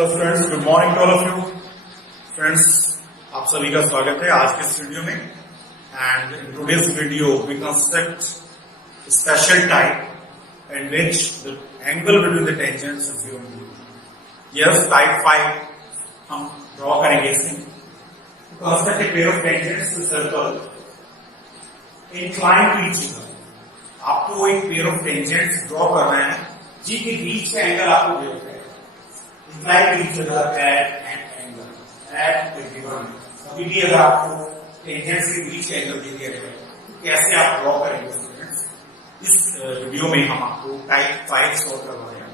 Hello students, good morning to all of you friends. आप सभी का स्वागत है आज के इस वीडियो में। And in today's video we construct special type in which the angle between the tangents is given. Yes, type 5 हम ड्रॉ करेंगे इसमें। Construct a pair of tangents to circle incline to each other. आपको एक pair of tangents draw करना है जिनके बीच का angle आपको दे रखा है। Incline to each other at an angle at the given। अभी भी अगर आपको टेंजेंट्स के बीच एंगल दे दिया जाए तो कैसे आप ड्रॉ करेंगे स्टूडेंट्स। इस वीडियो में हम आपको टाइप 5 सॉल्व करवा रहे हैं।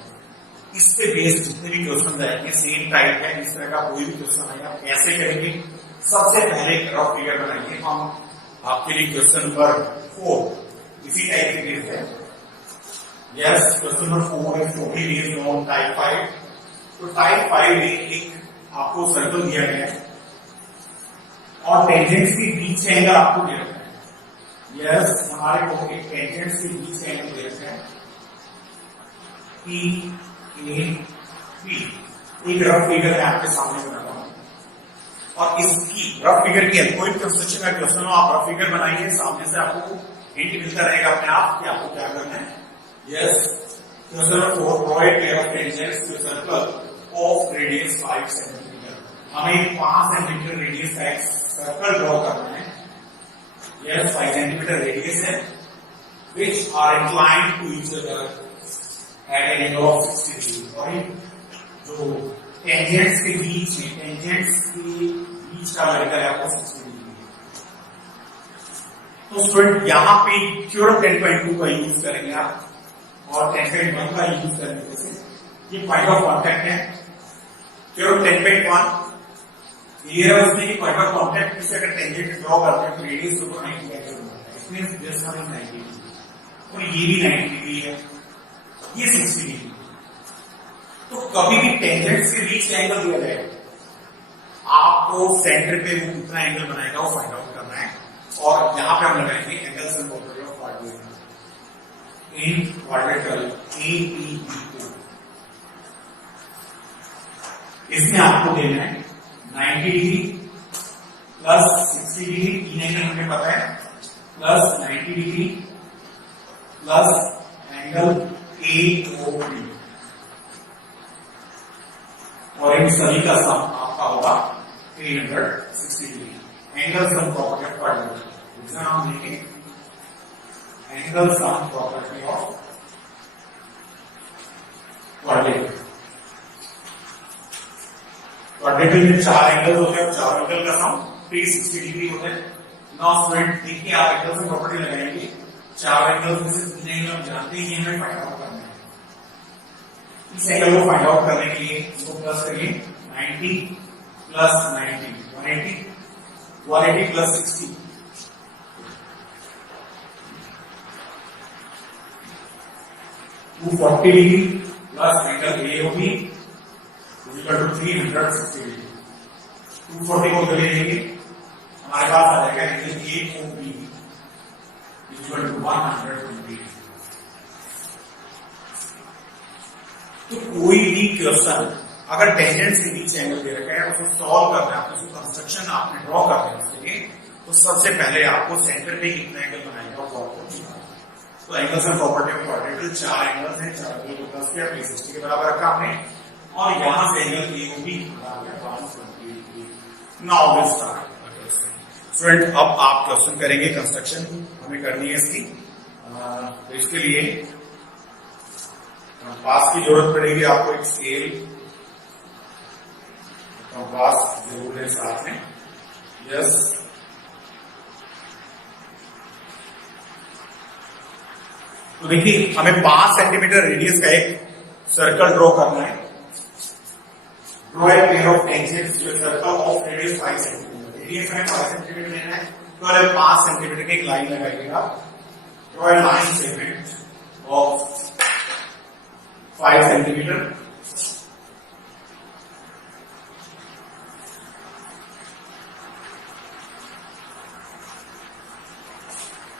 इससे बेस्ड जितने भी क्वेश्चन आएंगे सेम टाइप है, इस तरह का कोई भी क्वेश्चन आएगा आप कैसे करेंगे। सबसे पहले रफ फिगर बनाएंगे हम आपके लिए। क्वेश्चन नंबर 4 इसी टाइप के बेस्ड है। Yes, question number 4 is totally based on type 5। तो टाइप 5 में एक आपको सर्कल दिया गया है और टेंजेंट्स के बीच एंगल आपको दिया गया है। यस, हमारे को एक टेंजेंट्स के बीच एंगल दिया गया है P A P। एक रफ फिगर मैं आपके सामने बनाता हूं और इसकी रफ फिगर की कोई कंस्ट्रक्शन का क्वेश्चन हो आप रफ फिगर बनाइए, सामने से आपको हिंट मिलता रहेगा अपने आप कि आपको क्या करना है। Yes, question number 4, draw a pair of tangents to a circle of radius 5 cm। हमें 5 सेंटीमीटर रेडियस का एक सर्कल ड्रॉ करना है। यस, 5 सेंटीमीटर रेडियस है which are inclined to each other at an angle of 60 degree। और जो tangents के बीच में टेंजेंट्स के बीच का एंगल है आपको 60 डिग्री। तो स्टूडेंट यहाँ पे थ्योरम 10.2 का यूज करेंगे आप और 10.1 का यूज करने से ये पॉइंट ऑफ कॉन्टैक्ट है। थ्योरम 10.1 ये है उसमें कि पॉइंट ऑफ कॉन्टैक्ट से अगर टेंजेंट ड्रॉ करते हैं तो रेडियस को 90 डिग्री होता है। इसमें दिस वन इज 90 डिग्री और ये भी 90 डिग्री है, ये 60 डिग्री। तो कभी भी टेंजेंट्स के बीच एंगल दिया जाए आपको सेंटर पे वो कितना एंगल बनाएगा वो फाइंड आउट करना है। और यहां पे हम लगाएंगे angle sum property of quadratic in quadrilateral APBO। इसमें आपको देना है 90 डिग्री प्लस 60 डिग्री, तीन एंगल हमें पता है, plus 90 degree plus angle AOB और इन सभी का सम आपका होगा 360 degree. Angle sum property of quadratic exam देंगे। Angle sum property of quadratic. Quadratic में 4 एंगल होते हैं, 4 एंगल का सम 360 डिग्री होता है। नाउ स्टूडेंट देखिए आप एंगल सम प्रॉपर्टी लगाएंगे। 4 एंगल में से 3 एंगल हम जानते ही हमें फाइंड आउट करना है। इस एंगल को फाइंड आउट करने के लिए इसको प्लस करिए 90 plus 90 180 plus 60 240 degree plus angle AOB equal to 360 degree. 240 को ले लेंगे हमारे पास आ जाएगा एंगल AOB इक्वल टू 120। तो कोई भी क्वेश्चन अगर टेंजेंट्स के बीच एंगल दे रखा है उसको सॉल्व करना है, उसको कंस्ट्रक्शन आपने ड्रॉ करना है उसके लिए, तो सबसे पहले आपको सेंटर पे कितना एंगल बनाएगा वो आपको। तो angle sum property of quadratic 4 angles हैं, 4 एंगल को प्लस किया 360 के बराबर रखा हमने और यहां से एंगल AOB बना गया 120। Now will start student. अब आप क्वेश्चन करेंगे, कंस्ट्रक्शन हमें करनी है इसकी। तो इसके लिए कंपास की जरूरत पड़ेगी आपको, एक स्केल कंपास जरूर है साथ में। यस, तो देखिए हमें 5 सेंटीमीटर रेडियस का एक सर्कल ड्रॉ करना है। Draw a pair of tangents to a circle of radius 5 centimetre. Radius हमें 5 सेंटीमीटर लेना है तो 5 सेंटीमीटर की एक लाइन लगाइएगा। Draw a line segment of 5 centimetre.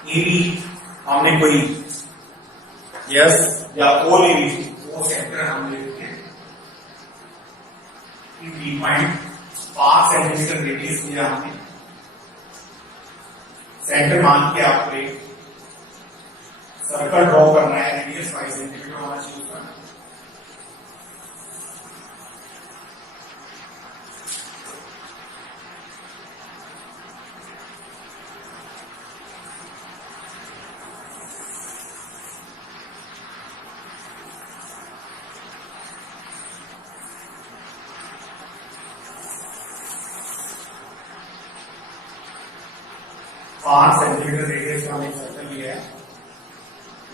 ये भी हमने कोई यस या ओ ले लीजिए, वो सेंटर हम ले लेते हैं बी पॉइंट 5 सेंटीमीटर रेडियस दिया हमने, सेंटर मान के आपको एक सर्कल ड्रॉ करना है, रेडियस 5 सेंटीमीटर होना चाहिए उसका। पांच सेंटीमीटर रेडियस का हमने सर्कल लिया है।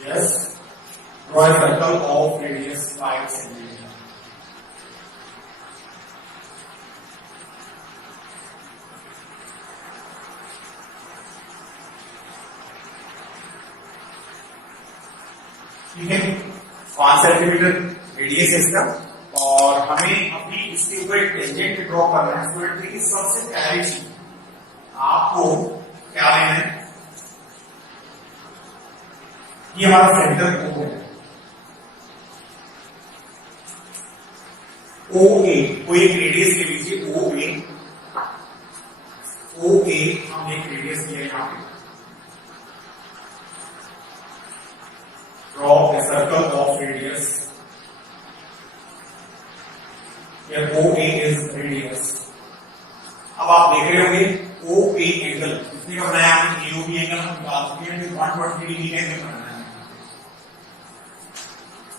Yes, draw a circle of radius 5 centimetre. ठीक है, 5 सेंटीमीटर रेडियस है इसका, और हमें अभी इसके ऊपर एक टेंजेंट ड्रॉ करना है। स्टूडेंट देखिए, सबसे पहली चीज आपको क्या लेना है, ये हमारा सेंटर O है, OA को एक रेडियस ले लीजिए, OA हम एक रेडियस लिया यहां पे। Draw a circle of radius, OA is radius. अब आप देख रहे होंगे OA एंगल कितने का बनाया हमने, AOB एंगल हम निकाल चुके हैं, 120 डिग्री का एंगल बनाना है,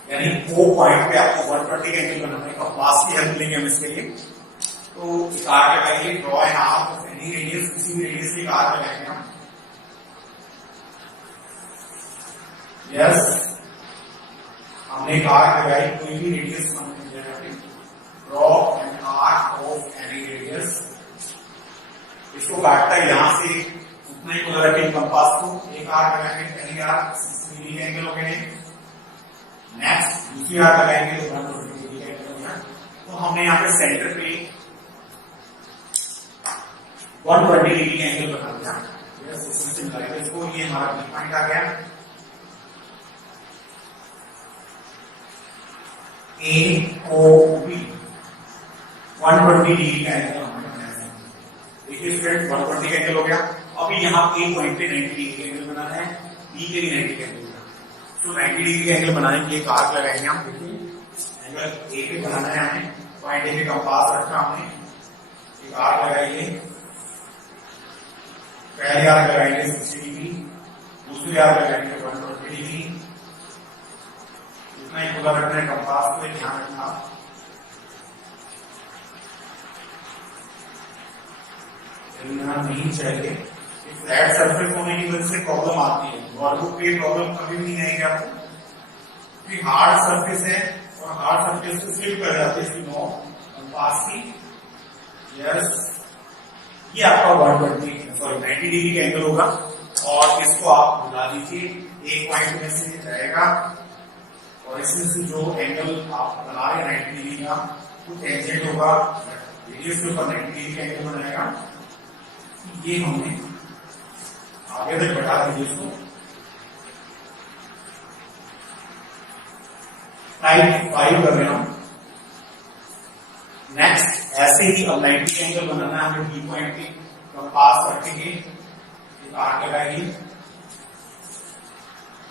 यानी O पॉइंट पे आपको 120 एंगल बनाना है। कंपास की हेल्प लेंगे हम इसके लिए। तो एक आर्क लगाइए, draw an arc of any radius, किसी भी रेडियस की आर्क लगाएंगे हम। यस, हमने एक आर्क लगाई, कोई भी रेडियस हमने draw an arc of any radius. इसको काटता है यहां से उतना ही खुला रखें कंपास को, एक आर्क लगाएंगे, पहली आर्क 60 डिग्री का एंगल हो गए। नेक्स्ट दूसरी आर्क लगाएंगे तो 120 डिग्री का एंगल हो गया। तो हमने यहाँ पे सेंटर पे 120 डिग्री का एंगल बना दिया। इसको ये हमारा बी पॉइंट आ गया, AOB 120 डिग्री का एंगल हमने बनाया। देखिए स्टूडेंट, 120 का एंगल हो गया। अभी यहाँ A पॉइंट पे 90 डिग्री का एंगल बनाना है, B के लिए 90 का एंगल। तो 90 डिग्री का एंगल बनाने के लिए एक आर्क लगाएंगे हम। देखिए एंगल A पे बनाना है हमें, पॉइंट A पे कंपास रखा हमने, एक आर्क लगाइए, पहली आर्क लगाएंगे 60 डिग्री, दूसरी आर्क लगाएंगे 120 डिग्री। इतना ही खुला रखना है कंपास को, ध्यान रखना। नहीं चाहिए, फ्लैट सरफेस होने की वजह से प्रॉब्लम आती है, वॉल्यूम पे प्रॉब्लम कभी भी नहीं आएगी आपको, क्योंकि हार्ड सरफेस है और हार्ड सरफेस से स्लिप कर जाती है नो कंपास की। यस, ये आपका 90 डिग्री का एंगल होगा, और इसको आप मिला दीजिए, एक पॉइंट में से जाएगा और इसमें से जो एंगल आप बना रहे हैं 90 डिग्री का, वो टेंजेंट होगा, रेडियस के ऊपर 90 डिग्री का एंगल बनाएगा। ये हमने आगे तक बढ़ा दीजिए इसको, टाइप 5 कर रहे हैं हम। नेक्स्ट ऐसे ही अब 90 एंगल बनाना है हमें, बी पॉइंट के पास रखेंगे, एक आर्क लगाएंगे।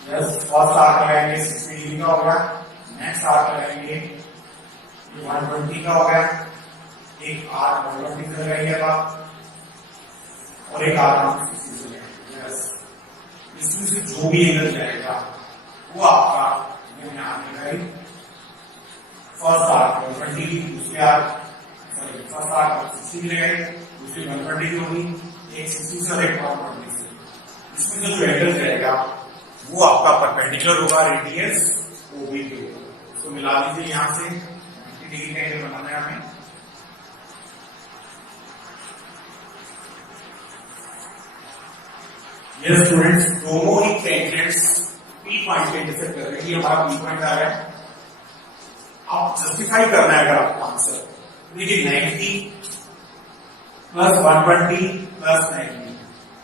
यस, फर्स्ट आर्क लगाएंगे 60 डिग्री का हो गया, नेक्स्ट आर्क लगाएंगे 120 का हो गया, एक आर्क 120 से लगाइए आप, और एक आर्क 60 से लगाएंगे। यस, इसमें से जो भी एंगल जाएगा वो आपका यहाँ लगाई। फर्स्ट आर्क 120, दूसरी आर्क फर्स्ट आर्क 60 लगाई, दूसरी 120 होगी, एक 60 से और एक 120 से। इसमें जो एंगल जाएगा वो आपका परपेंडिकुलर होगा रेडियस OB पे। इसको मिला लीजिए यहां से, 90 डिग्री का एंगल बनाना है हमें। ये स्टूडेंट्स दोनों ही टेंजेंट्स P पॉइंट पे इंटरसेक्ट कर रहे हैं, हमारा P पॉइंट आ गया। आप जस्टिफाई करना है अगर आपको आंसर, देखिए 90 प्लस 120 प्लस 90,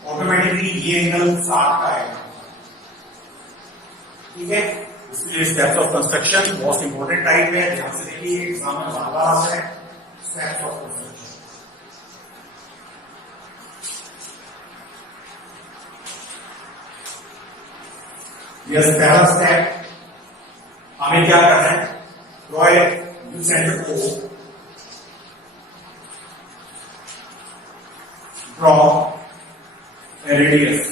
ऑटोमेटिकली ये एंगल 60 का आएगा। ठीक है, इसलिए steps of construction most important type है, ध्यान से देखिए, एग्जाम में बार बार आता है। steps of construction. Yes, पहला स्टेप हमें क्या करना है? ड्रॉ यू सेंटर को draw a radius.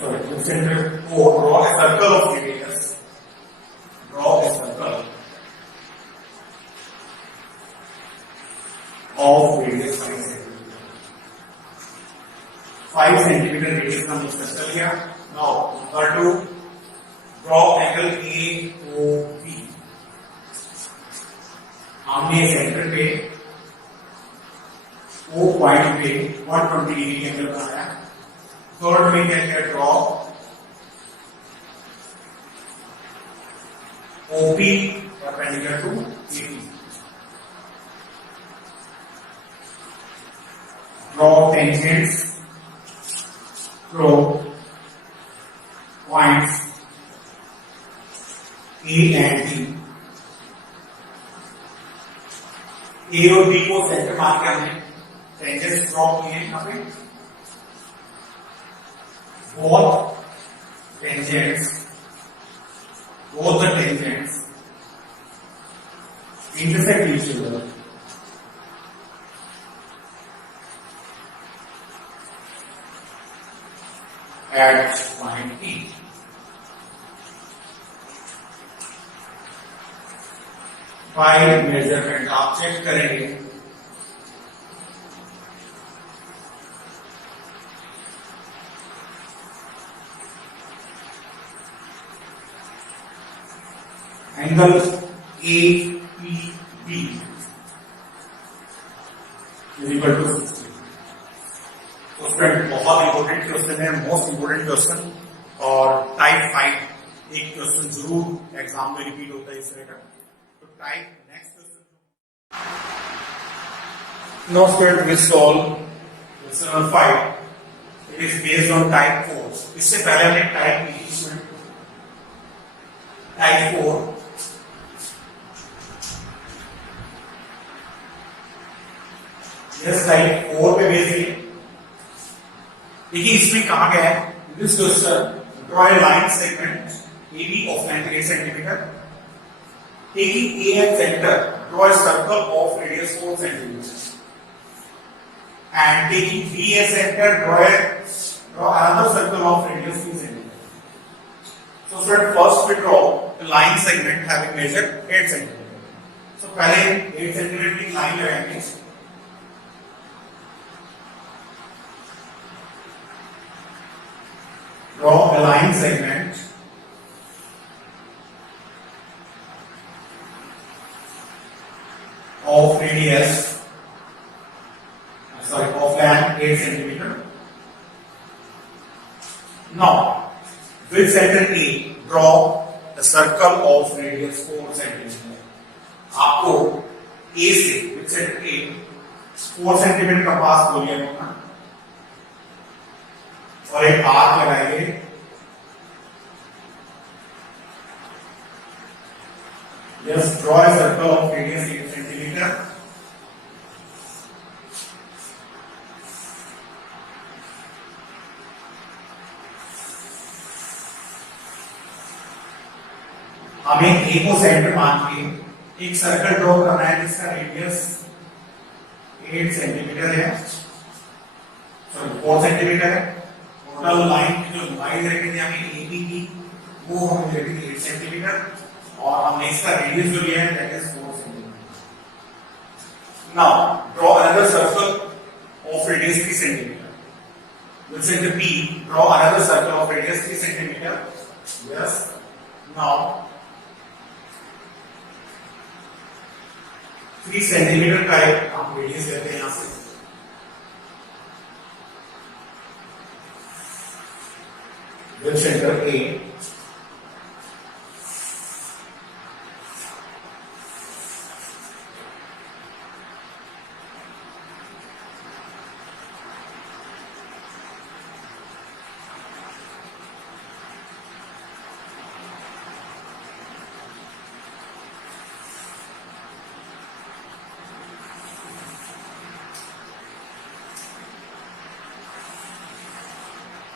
Sorry, you center O, draw a circle of radius. Draw a circle of radius 5 centimeter. 5 centimeter radius का circle here. Now, number 2, draw angle AOB. हमने centre पे O point पे 120 degree angle बनाया है. Third में क्या किया? Draw OP perpendicular to AP. Draw tangents through points A and D. A और बी को सेंटर मान के हमने टेंजेंट्स ड्रॉ किए हैं. यहाँ पे both the tangents intersect each other at point P. By measurement आप चेक करेंगे एंगल APB इक्वल टू 60. तो फ्रेंड बहुत इंपॉर्टेंट क्वेश्चन है, मोस्ट इंपॉर्टेंट क्वेश्चन. और टाइप 5 एक क्वेश्चन जरूर एग्जाम में रिपीट होता है इस तरह का. तो type next question. Now student will solve question number 5. It is based on type 4. इससे पहले हमने टाइप टाइप 4 टाइप 4 पे बेस है. देखिए इसमें कहा गया है this question draw a line segment AB of length 8 centimeter. Taking A as center, draw a circle of radius 4 centimeters. And taking B as center, draw another circle of radius 2 centimeters. So first we draw a line segment having measure 8 centimeter. So पहले 8 centimeter की line लगाएंगे. Draw a line segment of radius, of length 8 centimeter. Now, with center A, draw a circle of radius 4 centimeter. आपको A से with center A 4 centimeter का पास बोलिए होगा और एक आर्क लगाएंगे. Just draw a circle of radius 8 centimeter. हमें A को सेंटर मान के एक सर्कल ड्रॉ करना है जिसका रेडियस 8 सेंटीमीटर है, सॉरी 4 सेंटीमीटर है. टोटल लाइन की जो लंबाई रखेंगे हमें AB की वो हमें रखेंगे 8 सेंटीमीटर और हमने इसका रेडियस जो लिया है that is 4 centimetre. Now draw another circle of radius 3 centimetre. With centre B, draw another circle of radius 3 centimetre. Yes. Now 3 centimetre का एक हम रेडियस लेते हैं यहां से. With center A,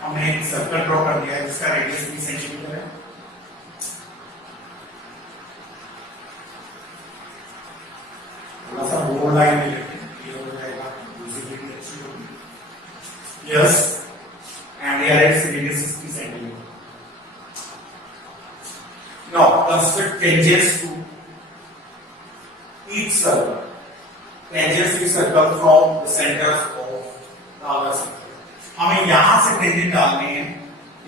हमने एक सर्कल ड्रॉ कर दिया है जिसका रेडियस 3 सेंटीमीटर है। थोड़ा सा बोल्ड लाइन में लेते हैं, ये हो जाएगा विजिबिलिटी अच्छी होगी। Yes, and here its radius is 3 centimeter. Now construct tangents to each circle. Tangents to circle from the centers of the other circle. हमें यहां से टेंजेंट डालने हैं,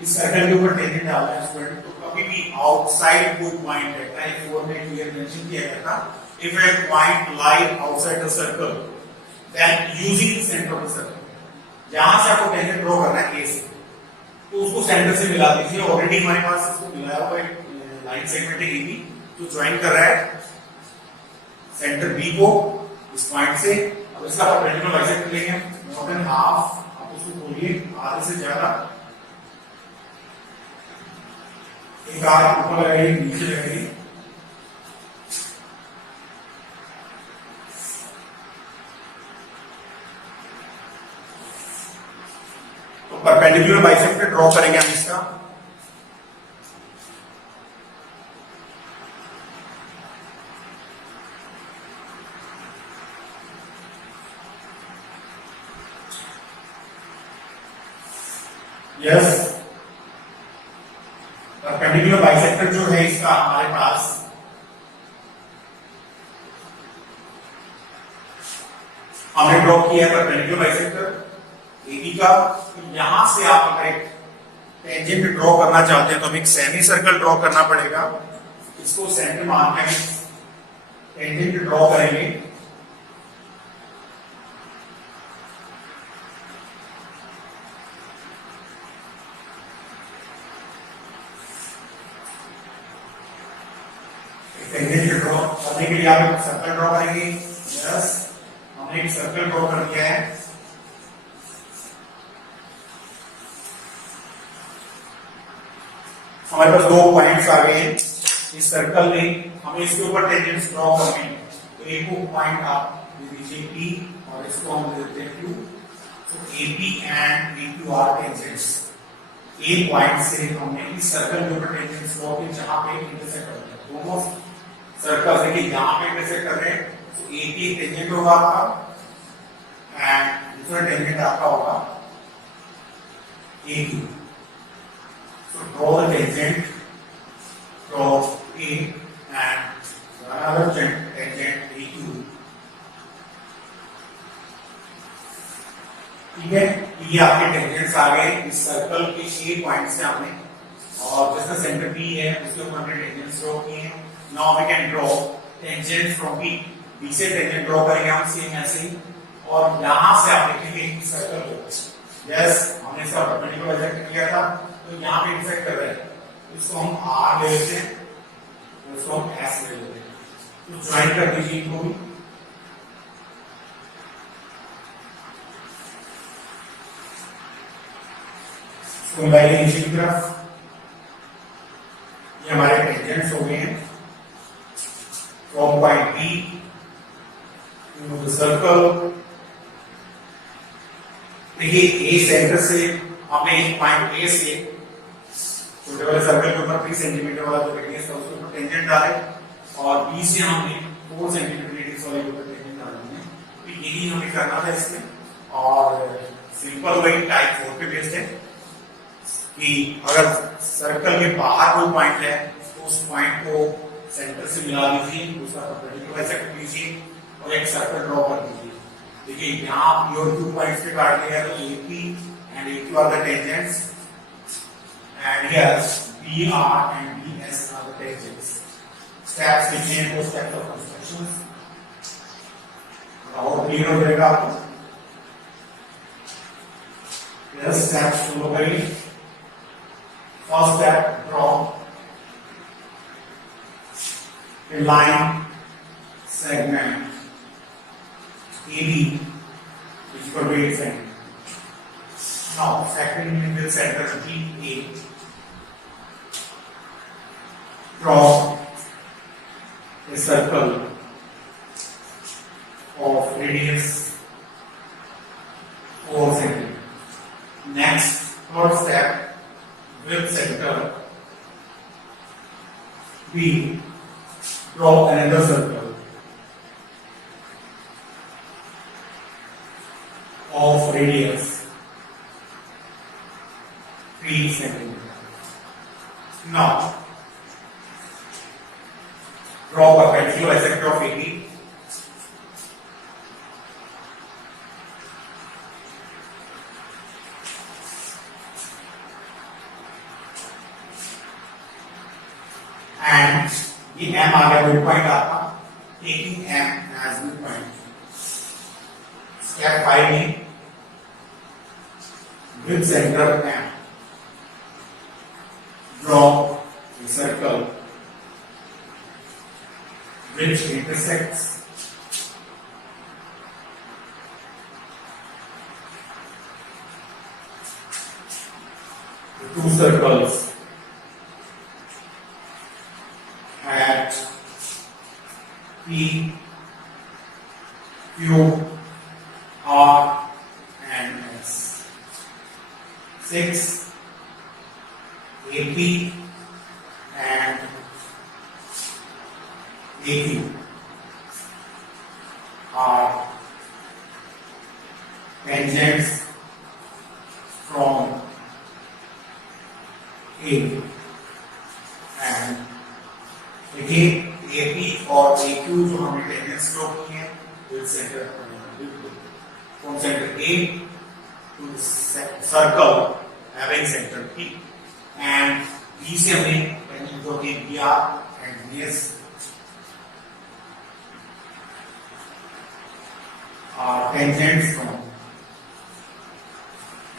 इस सर्कल के ऊपर टेंजेंट डालना है स्टूडेंट। तो कभी भी आउटसाइड कोई पॉइंट रहता है, 4 में क्लियर मेंशन किया गया था, if a point lie outside the circle then using the center of the circle, जहां से आपको टेंजेंट ड्रॉ करना है ए से, तो उसको सेंटर से मिला दीजिए। ऑलरेडी हमारे पास इसको मिलाया हुआ एक लाइन सेगमेंट है AB जो ज्वाइन कर रहा है सेंटर B को इस पॉइंट से। अब इसका परपेंडिकुलर बाइसेक्टर लेंगे, मोर देन हाफ, आप उसको बोलिए आधे से ज्यादा। एक हाथ ऊपर लगाइए, नीचे लगाइए। तो परपेंडिकुलर बाइसेक्टर ड्रॉ करेंगे हम इसका। यस, परपेंडिकुलर बाइसेक्टर जो है इसका हमारे पास हमने ड्रॉ किया है परपेंडिकुलर बाइसेक्टर AB का। तो यहां से आप अगर एक टेंजेंट ड्रॉ करना चाहते हैं तो हमें एक सेमी सर्कल ड्रॉ करना पड़ेगा। इसको सेंटर मान के टेंजेंट ड्रॉ करेंगे। टेंजेंट ड्रॉ करने के लिए आप एक सर्कल ड्रॉ करेंगे। यस, हमने एक सर्कल ड्रॉ कर दिया है। हमारे पास 2 पॉइंट्स आ गए हैं इस सर्कल में, हमें इसके ऊपर टेंजेंट्स ड्रॉ करने हैं। तो एक को पॉइंट आप दे दीजिए P और इसको हम दे देते हैं Q। तो AP and PQ are tangents. एक पॉइंट से हमने इस सर्कल के ऊपर टेंजेंट्स ड्रॉ किए जहां पे इंटरसेक्ट करते हैं। दोनों सर्कल देखिए यहाँ पे इंटरसेक्ट कर रहे हैं, तो AP एक टेंजेंट होगा आपका एंड दूसरा टेंजेंट आपका होगा AQ। So draw the tangent from A and another tangent AQ। ठीक है, ये आपके टेंजेंट्स आ गए इस सर्कल के A पॉइंट से हमने, और जिसका सेंटर B है उसके ऊपर हमने टेंजेंट्स ड्रॉ किए हैं। Now we can draw tangent from B से टेंजेंट ड्रॉ करेंगे हम सेम ऐसे ही, और यहां से आप देखेंगे सर्कल को। यस, हमने इसका परपेंडिकुलर बाइसेक्ट किया था, तो यहाँ पे इंटरसेक्ट कर रहे हैं, इसको हम R ले लेते हैं और इसको हम S ले लेते हैं। तो ज्वाइन कर दीजिए इनको भी। इसको मिलाइए नीचे की तरफ। ये हमारे टेंजेंट्स हो गए हैं from point B to the circle. देखिए A सेंटर से हमने एक पॉइंट A से छोटे वाले सर्कल के ऊपर 3 सेंटीमीटर वाला जो रेडियस था उसके ऊपर टेंजेंट डाले, और B से हमने 4 सेंटीमीटर रेडियस वाले के ऊपर टेंजेंट डाले हैं। तो यही हमें करना था इसमें, और सिंपल वही टाइप 4 पे बेस्ड है कि अगर सर्कल के बाहर कोई पॉइंट है तो उस पॉइंट को सेंटर से मिला लीजिए, उसका परपेंडिकुलर बाइसेक्ट लीजिए और एक सर्कल ड्रॉ कर दीजिए। देखिए यहाँ P और Q पॉइंट्स पे काट लिया, तो AP and AQ are the tangents, and here PR and BS are the tangents. Steps लिखने हैं, 2 steps of construction, और क्लियर हो जाएगा आपको। Yes, steps follow करिए। First step, draw a line segment AB which pervades it. Now, second in the center GA. Draw a circle of radius 4 cm. Next, Third step, with center B, draw another circle of radius 3 centimeters. Now, draw perpendicular bisector of AB. And ये M आ गया mid point आपका, taking M as mid point. Step 5 में with center M, draw a circle which intersects the two circles at P, Q, R and S. 6, AP and AQ are tangents from A, and देखिए AP और AQ जो हमने tangents draw की है with centre from centre A to the circle having center P, and B से हमने tangent draw की BR and BS are tangents from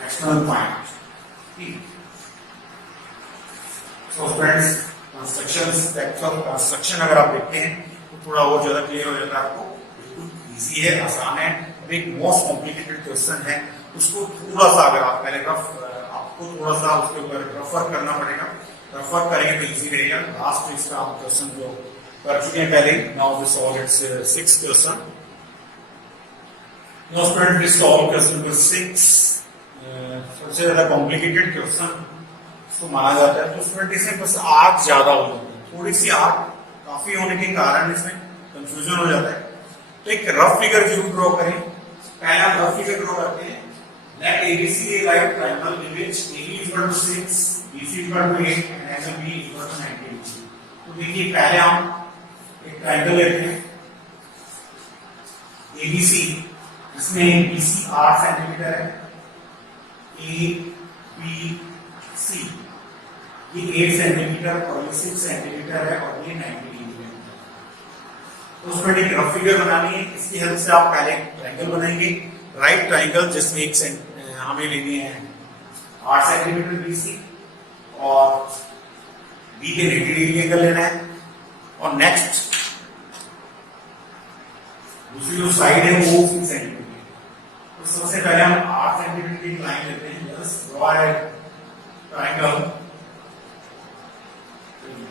external point P. So friends, construction अगर आप देखते हैं तो थोड़ा और ज्यादा क्लियर हो जाता है आपको, बिल्कुल इजी है, आसान है। एक मोस्ट कॉम्प्लिकेटेड क्वेश्चन है, उसको थोड़ा सा अगर आप पैराग्राफ आपको थोड़ा सा उसके ऊपर रेफर करना पड़ेगा, रेफर करेंगे तो इजी रहेगा। लास्ट इसका आप क्वेश्चन जो कर चुके हैं पहले, now we solve its 6th question. Now student we solve question number 6। सबसे ज्यादा कॉम्प्लिकेटेड क्वेश्चन तो माना जाता है, तो स्टूडेंट इसमें बस आग ज्यादा हो जाती है, थोड़ी सी आग काफी होने के कारण इसमें कंफ्यूजन हो जाता है। तो एक रफ फिगर जरूर ड्रॉ करें। पहले हम रफ फिगर ड्रॉ करते हैं। Let ABC a right triangle in which AB is equal to 6, BC is equal to 8 and angle B is equal to 90 degree। तो देखिए पहले हम एक ट्रायंगल लेते हैं ABC, इसमें BC 8 सेंटीमीटर है, ABC ये 8 सेंटीमीटर और ये 6 सेंटीमीटर है और ये 90 डिग्री है। तो उस पर एक रफ फिगर बनानी है। इसकी हेल्प से आप पहले ट्रायंगल बनाएंगे, राइट ट्रायंगल, जिसमें हमें लेनी है 8 सेंटीमीटर BC और B पे 90 डिग्री एंगल लेना है। और नेक्स्ट दूसरी जो साइड है वो 6 सेंटीमीटर। तो सबसे पहले हम 8 सेंटीमीटर की लाइन लेते हैं। Just draw a triangle,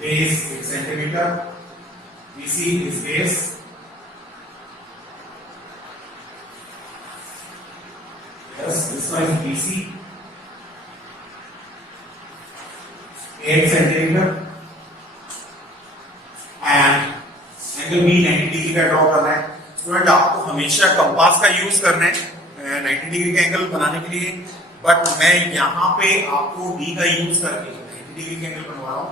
base 6 centimeter, BC is base, yes, this one is BC, 8 centimeter, and angle B 90 degree का ड्रॉ करना है। स्टूडेंट आपको हमेशा कंपास का यूज करना है 90 डिग्री का एंगल बनाने के लिए, बट मैं यहाँ पे आपको D का यूज करके 90 डिग्री का एंगल बनवा रहा हूँ।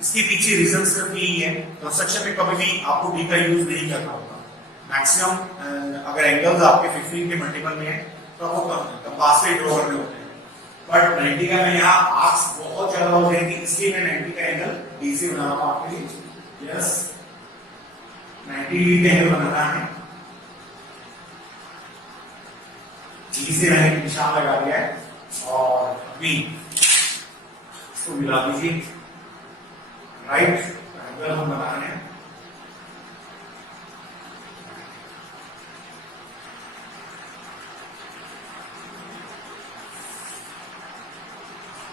इसके पीछे रीजन सिर्फ यही है, कंस्ट्रक्शन में कभी भी आपको डी का यूज नहीं करना होगा। मैक्सिमम अगर एंगल्स आपके 15 के मल्टीपल में है तो आपको कंपास से ड्रॉ करने होते हैं, बट 90 का मैं यहाँ आर्क्स बहुत ज्यादा हो जाएंगे, इसलिए मैं 90 का एंगल डी से बना रहा हूँ आपके लिए। यस, 90 डिग्री का एंगल बनाना है, डी से मैंने निशान लगा दिया है और बी इसको मिला दीजिए। राइट ट्रायंगल हम बना रहे हैं।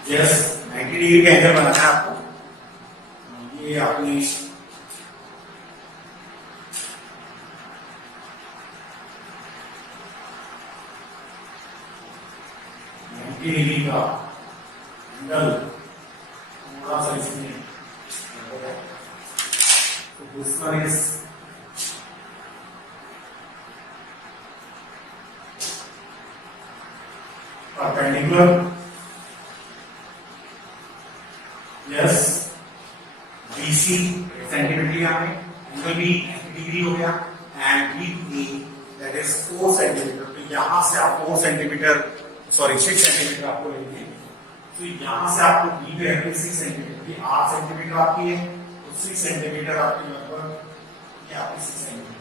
यस, 90 डिग्री का एंगल बनाना है आपको। ये आपने 90 डिग्री का एंगल थोड़ा सा इसमें this one is perpendicular, yes, BC centimetre लिया हमने, एंगल भी 90 डिग्री हो गया, and BE that is 4 centimetre. तो यहां से आप 4 सेंटीमीटर, सॉरी 6 सेंटीमीटर आपको लेंगे, तो यहां से आपको B पे रखिए 6 सेंटीमीटर, ये 8 सेंटीमीटर आपकी है, तो 6 सेंटीमीटर आपकी लगभग ये आपकी 6 सेंटीमीटर।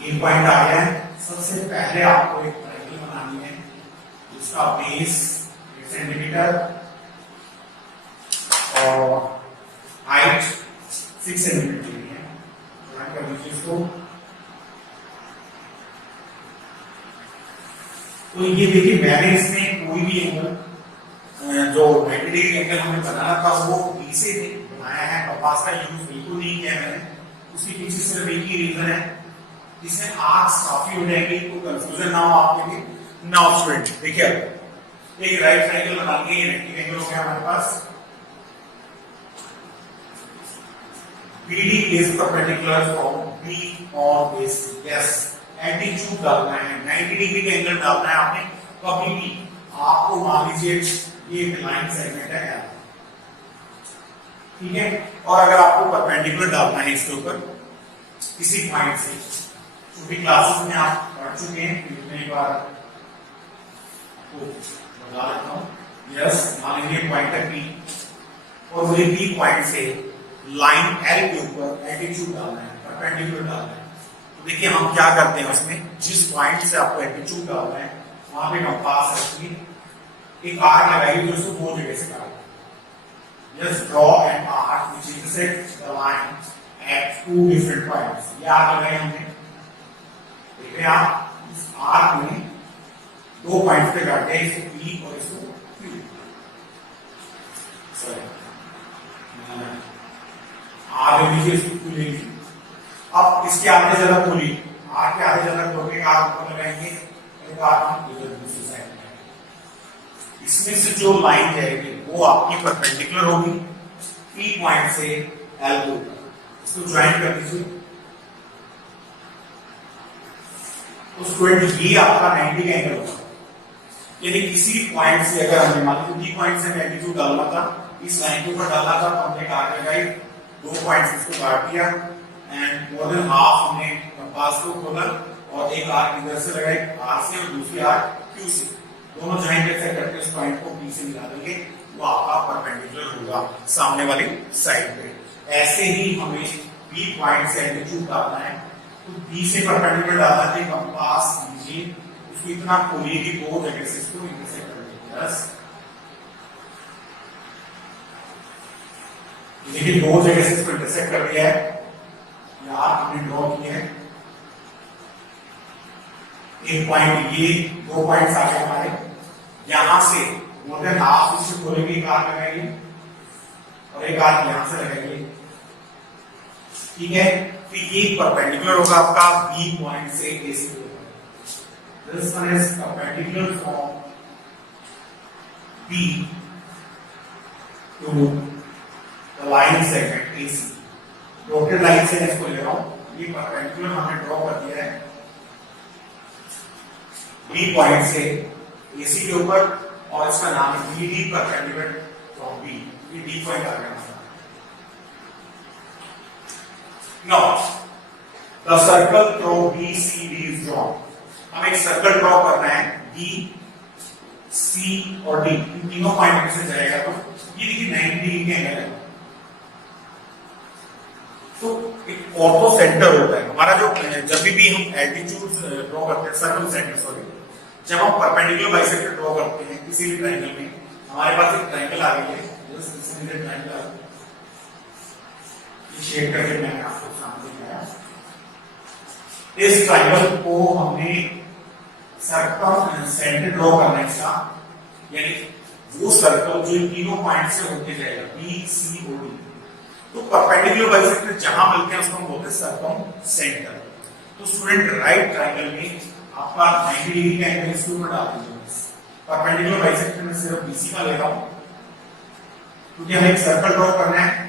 एक पॉइंट आ गया है। सबसे पहले आपको एक ट्रायंगल बनानी है जिसका बेस 8 सेंटीमीटर और हाइट 6 सेंटीमीटर की है। ड्राइंग कर लीजिए इसको। तो ये देखिए, मैंने इसमें कोई भी एंगल जो 90 डिग्री एंगल हमें बनाना था वो बी से बनाया है, कपास का यूज बिल्कुल नहीं किया मैंने। उसके पीछे सिर्फ एक ही रीजन है, इसमें आर्क्स काफी हो जाएगी तो कंफ्यूजन ना हो आपके लिए। नाउ स्टूडेंट देखिए, एक राइट ट्रायंगल बना के 90 एंगल हो गया हमारे पास। BD is perpendicular from B on base, yes, altitude डालना है, 90 डिग्री का एंगल डालना है आपने। कभी भी आपको मान लीजिए ये लाइन सेगमेंट है, ठीक है, और अगर आपको परपेंडिकुलर डालना है इसके ऊपर किसी पॉइंट से, छोटी क्लासेस में आप पढ़ चुके हैं, कितने बार आपको बता देता हूं। यस, मान लीजिए पॉइंट है P और मुझे P पॉइंट से लाइन L के ऊपर एल्टीट्यूड डालना है, परपेंडिकुलर डालना है। तो देखिए हम क्या करते हैं, उसमें जिस पॉइंट से आपको एल्टीट्यूड डालना है वहां पे कंपास रखिए, एक आर्क लगाइए जो इसको दो जगह से काटे। Yes, draw an arc which intersects the line at 2 different points. ये आर्क लगाए हमने, देख रहे हैं आप, इस आर्क में 2 पॉइंट्स पे काटे हैं, इसको P और इसको Q। सॉरी, आगे नीचे इसको Q लेंगे। अब इसके आगे जरा खोली, आर्क के आगे जरा खोल के आर्क ऊपर लगाएंगे, एक आर्क हम इधर दूसरी साइड लगाएंगे। इसमें से जो लाइन जाएगी वो आपकी परपेंडिकुलर होगी P पॉइंट से L को, इसको ज्वाइन कर दीजिए। तो स्टूडेंट ये आपका 90 का एंगल होगा, यानी किसी पॉइंट से अगर हमने मान लीजिए B पॉइंट से एल्टीट्यूड डालना था, इस लाइन के ऊपर डालना था, तो हमने आर्क लगाई, 2 पॉइंट्स इसको काट दिया एंड मोर देन हाफ हमने कंपास को खोला और एक आर्क इधर से लगाई R से और दूसरी आर्क Q से, दोनों ज्वाइन कैसे करके उस पॉइंट को P से मिला देंगे, वो आपका परपेंडिकुलर होगा सामने वाली साइड पे। ऐसे ही हमें B पॉइंट से एल्टीट्यूड डालना है, तो B से परपेंडिकुलर डालना है, कंपास लीजिए, उसको इतना खोलिए कि 2 जगह से इसको इंटरसेक्ट कर दें। बस देखिए 2 जगह से इसको इंटरसेक्ट कर दिया है, यार हमने ड्रॉ किया है। एक पॉइंट, ये 2 पॉइंट्स आ गए हमारे, यहां से मोर देन हाफ इसको खोलेंगे, एक आर्क लगाएंगे और एक आर्क यहां से लगाएंगे, ठीक है। तो ये परपेंडिकुलर होगा आपका B पॉइंट से A से। This one is perpendicular from B to the line segment AC। Dotted line से इसको ले रहा हूं, ये परपेंडिकुलर हमने ड्रॉ कर दिया है B पॉइंट से AC के ऊपर, और इसका नाम है BD परपेंडिकुलर फ्रॉम B। ये D पॉइंट आ गया। Now, the circle through BCD is drawn. हमें एक सर्कल ड्रॉ करना है, B, C और D, इन तीनों पॉइंट में से जाएगा। तो ये देखिए 90 डिग्री के एंगल है, तो एक ऑर्थो सेंटर होता है हमारा, जो जब भी हम एल्टीट्यूड ड्रॉ करते हैं, सर्कल सेंटर, सॉरी, जब हम परपेंडिकुलर बाइसेक्टर ड्रॉ करते हैं किसी भी ट्रायंगल में, हमारे पास एक ट्रायंगल आ गई है, ट्रायंगल शेड करके मैंने आपको सामने दिखाया। इस ट्रायंगल को हमने सर्कल सेंटर ड्रॉ करना है इसका, यानी वो सर्कल जो तीनों पॉइंट से होके जाएगा B, C और D। तो परपेंडिकुलर बाइसेक्टर जहां मिलते हैं उसको हम बोलते हैं सर्कम सेंटर। तो स्टूडेंट राइट ट्रायंगल में आपका 90 डिग्री का एंगल इसके ऊपर डाल दीजिए, परपेंडिकुलर बाइसेक्टर में सिर्फ बीसी का ले रहा हूं क्योंकि हमें एक सर्कल ड्रॉ करना है।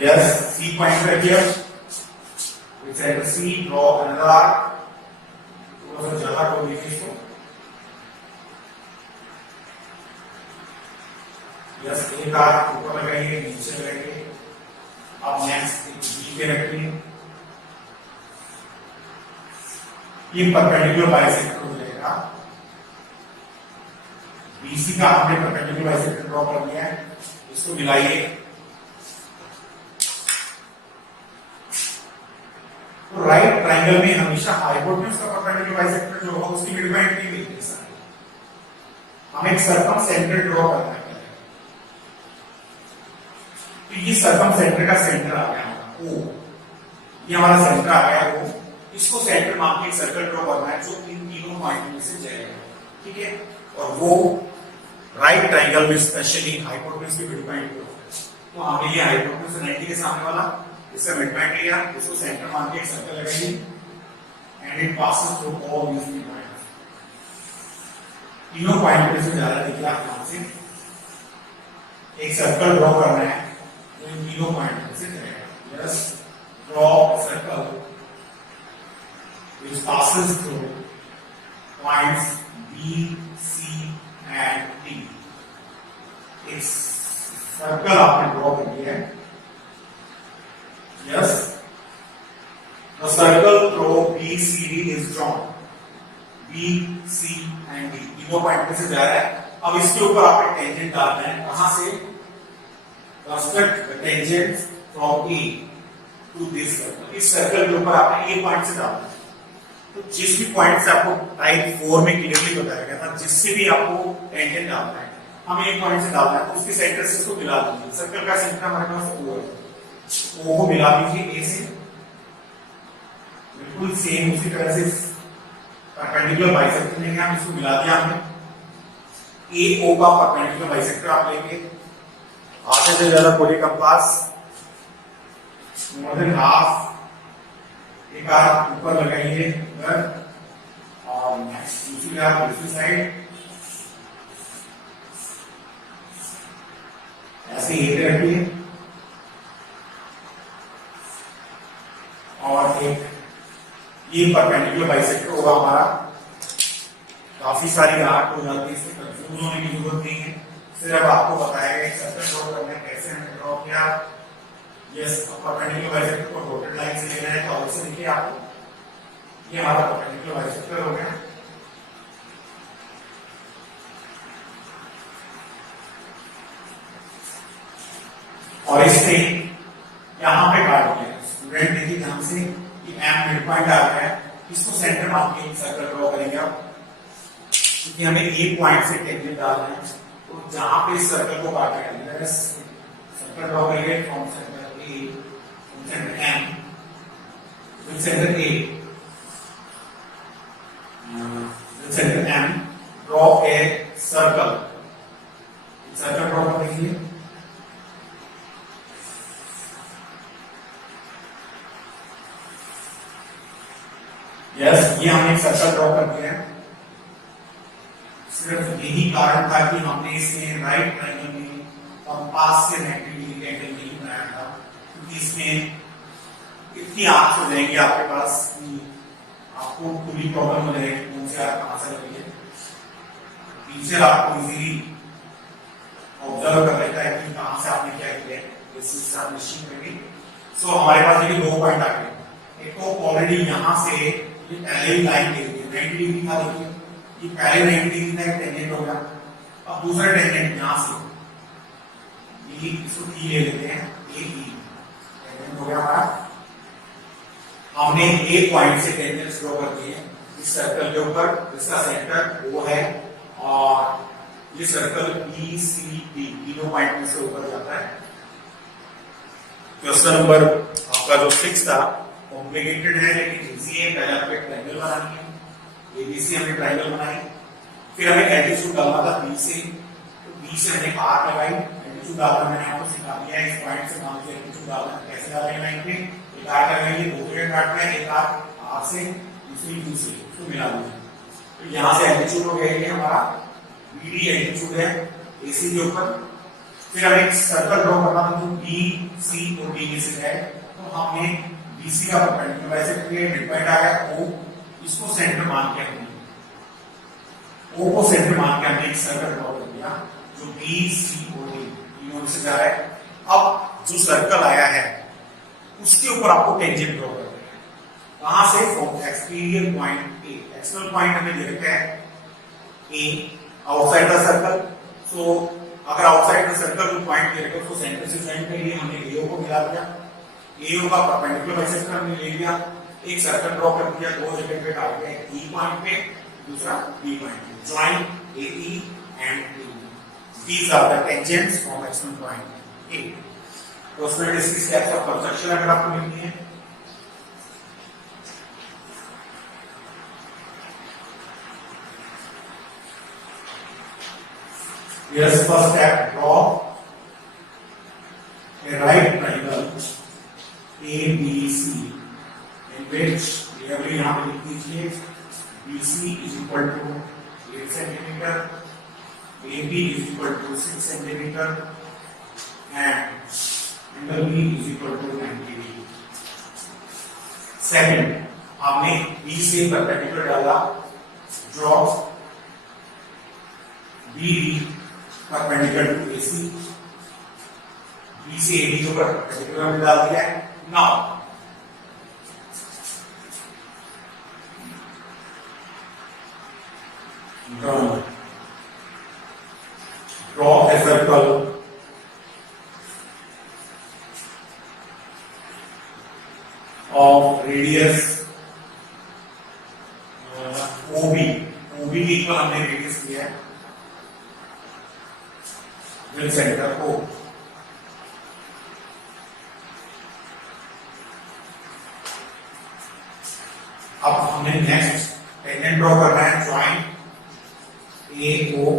Yes, C point right here. We try to C, draw another arc. थोड़ा सा ज्यादा ड्रॉ कीजिए इसको। Yes, एक आर्क ऊपर लगाइए, नीचे लगाइए। अब नेक्स्ट B पे रखिए। ये परपेंडिकुलर बाइसेक्टर हो जाएगा। BC का हमने परपेंडिकुलर बाइसेक्टर ड्रॉ कर लिया है, इसको मिलाइए। तो राइट ट्रायंगल में हमेशा हाइपोटेन्यूज का परपेंडिकुलर बाइसेक्टर जो होगा उसकी मिडपॉइंट नहीं मिलती है। हमें एक सर्कमसेंटर ड्रॉ करना है। तो ये सर्कमसेंटर का सेंटर आ गया हमारा O, ये हमारा सेंटर आ गया O। इसको सेंटर मान के एक सर्कल ड्रॉ करना है जो इन तीनों पॉइंट में से जाएगा, ठीक है। और वो राइट ट्रायंगल में स्पेशली हाइपोटेन्यूज की मिडपॉइंट पे होगा। तो हमने ये हाइपोटेन्यूज 90 के सामने वाला इसका मिडपॉइंट लिया, उसको सेंटर मान के एक सर्कल लगाइए and it passes through all these three points. तीनों पॉइंट पे से जा रहा है, देखिए आप यहां से एक सर्कल ड्रॉ करना है जो इन तीनों पॉइंट पे से जाएगा। Yes, draw a circle which passes through points B, C and D। एक सर्कल आपने ड्रॉ कर दिया है। Yes, the circle through BCD is drawn। B, C and D तीनों पॉइंट पे से जा रहा है। अब इसके ऊपर आपने टेंजेंट डालना है, कहां से? Construct the tangent from A to this circle. इस सर्कल के ऊपर आपने A पॉइंट से डालना है। तो जिस भी पॉइंट से आपको टाइप 4 में क्लियरली बताया गया था, जिससे भी आपको टेंजेंट डालना है, हमें एक पॉइंट से डालना है, तो उसके सेंटर से इसको मिला दीजिए। सर्कल का सेंटर हमारे पास O है, O को मिला दीजिए A से। बिल्कुल सेम उसी तरह से परपेंडिकुलर बाइसेक्टर लेंगे हम, इसको मिला दिया हमने। AO का परपेंडिकुलर बाइसेक्टर आप लेंगे, आधे से ज्यादा पूरे कंपास, मोर देन हाफ, एक आर्क ऊपर लगाइए इधर और नेक्स्ट दूसरी आर्क दूसरी साइड, ऐसे ही रखिए। और एक ये परपेंडिकुलर बाइसेक्टर होगा हमारा। काफी सारी आर्क हो जाती है, इसमें कंफ्यूज होने की जरूरत नहीं है, सिर्फ आपको बताया गया सर्कल ड्रॉ करना है, कैसे हमने ड्रॉ किया। यस, परपेंडिकुलर बाइसेक्टर को डॉटेड लाइन से लेना है, तो और से देखिए आपको ये हमारा परपेंडिकुलर बाइसेक्टर हो गया। और इससे यहां पे काट दिया। स्टूडेंट देखिए ध्यान से, कि M मिड पॉइंट आ गया है, इसको सेंटर मान के सर्कल ड्रॉ करेंगे आप, क्योंकि हमें एक पॉइंट से टेंजेंट डालना है। तो जहां पे इस सर्कल को काटा है, सर्कल ड्रॉ करेंगे from centre A, from center M, from center A, from center M, draw a circle। Circle draw कर देखिए। यस, ये हमने एक सर्कल ड्रॉ कर दिया है। सिर्फ यही कारण था कि हमने इसमें राइट ट्रायंगल में कंपास से 90 डिग्री एंगल नहीं बनाया था, क्योंकि इसमें इतनी आर्क्स हो जाएंगी आपके पास कि आपको पूरी प्रॉब्लम हो जाएगी कौन से आर्क कहां से लगी है। टीचर आपको इजीली ऑब्जर्व कर लेता है कि कहां से आपने क्या किया है, इस चीज से आप निश्चित रहेंगे। सो हमारे पास ये दो पॉइंट आ गए। एक तो ऑलरेडी यहां से ये पहले ही लाइन दे दी 90 डिग्री था, देखिए ये पहले 90 डिग्री का एक टेंजेंट हो गया। अब दूसरा टेंजेंट यहां से इसको E ले लेते हैं, AE टेंजेंट हो गया हमारा। हमने एक पॉइंट से टेंजेंट ड्रॉ कर दिए इस सर्कल के ऊपर, जिसका सेंटर O है, और ये सर्कल BCD तीनों पॉइंट में से ऊपर जाता है। क्वेश्चन नंबर आपका जो 6 था कॉम्प्लिकेटेड है लेकिन इजी है। पहले आपको एक ट्रायंगल बनानी है, ABC हमने ट्रायंगल बनाई, फिर हमें एल्टीट्यूड डालना था B से, तो B से हमने आर्क लगाई, एल्टीट्यूड डालना मैंने आपको सिखा दिया है। इस पॉइंट से मान लीजिए एल्टीट्यूड डालना कैसे डालेंगे लाइन पे, एक आर्क लगाएंगे, दो जगह काटते हैं, एक आर्क आर से दूसरी यू से, उसको मिला देंगे। तो यहाँ से एल्टीट्यूड हो गया ये हमारा बीडी एल्टीट्यूड है एसी के ऊपर। फिर हमें एक सर्कल ड्रॉ करना था जो बी सी और डी में से है, तो हमने बीसी का परपेंडिकुलर ऐसे मिड पॉइंट आ गया ओ, इसको सेंटर मान के हमने ओ को सेंटर मान के हमने एक सर्कल ड्रॉ कर दिया जो बी सी और डी तीनों से जा रहा है। अब जो सर्कल आया है उसके ऊपर आपको टेंजेंट ड्रॉ करना है। कहां से? From exterior point A, external point हमें दे रखा है ए आउटसाइड द सर्कल। सो अगर आउटसाइड द सर्कल कोई पॉइंट दे रखा है तो सेंटर से ज्वाइन के लिए हमने ए को मिला दिया, ए का परपेंडिकुलर बाइसेक्टर हमने ले लिया, एक सर्कल ड्रॉ कर दिया, दो जगह पे डाल दिया, एक ई पॉइंट पे दूसरा बी पॉइंट पे, join AE and AE. These are the tangents from external point A. तो उसमें इसकी स्टेप्स ऑफ कंस्ट्रक्शन अगर आपको मिलती है, here's first step, draw a right triangle ABC in which clearly यहाँ पे लिख दीजिए BC is equal to 8 centimeter, AB is equal to 6 centimeter, and angle B is equal to 90 degree. Second, हमने B से परपेंडिकुलर डाला, draw BD perpendicular to AC, B से AB को perpendicular में डाल दिया है। Now draw a circle of radius OB के इक्वल हमने रेडियस लिया है विद सेंटर O। अब हमें नेक्स्ट टेंजेंट ड्रॉ करना है, join AO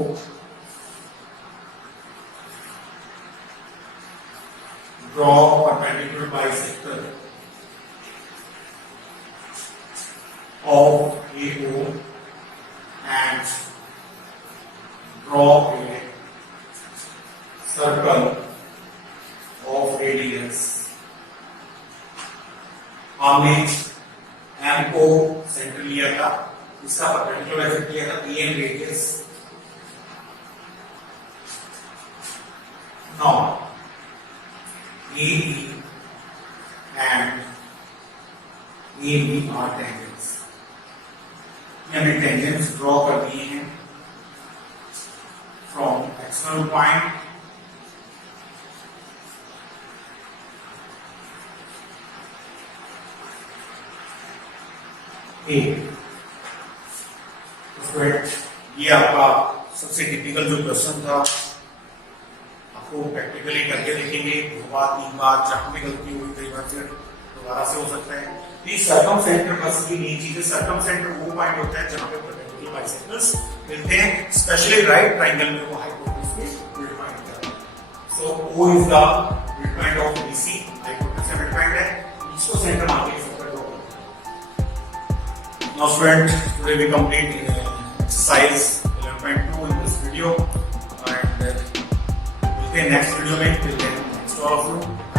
draw perpendicular bisector of AO and draw a circle of radius। हमने M को सेंटर लिया था, इसका परपेंडिकुलर बाइसेक्टर लिया था EM radius. Now AE and AB are tangents। हमने tangents ड्रॉ कर दिए हैं from external point A। ये आपका सबसे टिपिकल जो क्वेश्चन था, आपको प्रैक्टिकली करके देखेंगे, दो बार तीन बार, जहां भी गलती हुई कई बार फिर दोबारा से हो सकता है। सर्कम सेंटर बस की मेन चीज है, सर्कम सेंटर वो पॉइंट होता है जहां पे परपेंडिकुलर बाइसेक्टर्स मिलते हैं, स्पेशली राइट ट्रायंगल में वो हाइपोटेन्यूज पे मिड पॉइंट करता है। सो O is the mid point of BC, hypotenuse से मिड पॉइंट है, इसको सेंटर मान के सर्कल ड्रॉ करते हैं। Now students, today we complete exercise 11.2 in this video, and we'll see next video में, till then, thanks to all of you.